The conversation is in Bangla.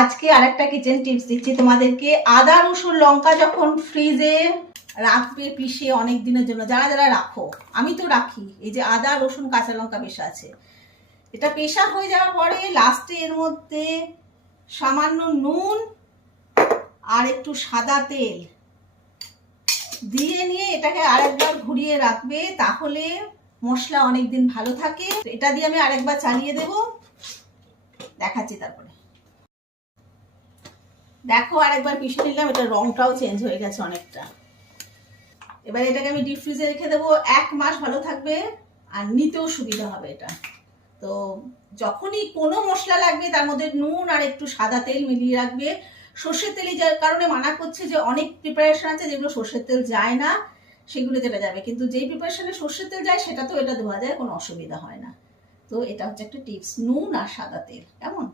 আজকে আরেকটা কিচেন টিপস দিচ্ছি তোমাদেরকে। আদা রসুন লঙ্কা যখন ফ্রিজে রাখবে পিষে অনেক দিনের জন্য, যারা যারা রাখো, আমি তো রাখি, এই যে আদা রসুন কাঁচা লঙ্কা পেশা আছে, এটা পেশা হয়ে যাওয়ার পরে লাস্টে এর মধ্যে সামান্য নুন আর একটু সাদা তেল দিয়ে নিয়ে এটাকে আরেকবার ঘুরিয়ে রাখবে, তাহলে মশলা অনেকদিন ভালো থাকে। এটা দিয়ে আমি আরেকবার চালিয়ে দেব, দেখাচ্ছি। তারপরে দেখো আরেকবার পিষে নিলাম, এটা রংটাও চেঞ্জ হয়ে গেছে অনেকটা। এবার এটাকে আমি ডিপ ফ্রিজে রেখে দেবো, 1 মাস ভালো থাকবে আর নিতেও সুবিধা হবে এটা। তো যখনই কোনো মশলা লাগবে তার মধ্যে নুন আর একটু সাদা তেল মিলিয়ে রাখবে। সর্ষের তেলই যার কারণে মানা করছে যে অনেক প্রিপারেশন আছে যেগুলো সর্ষের তেল যায় না, সেগুলো যেটা যাবে, কিন্তু যেই প্রিপারেশনে সর্ষের তেল যায় সেটা তো এটা দেওয়া যায়, কোনো অসুবিধা হয় না। তো এটা হচ্ছে একটা টিপস, নুন আর সাদা তেল। কেমন?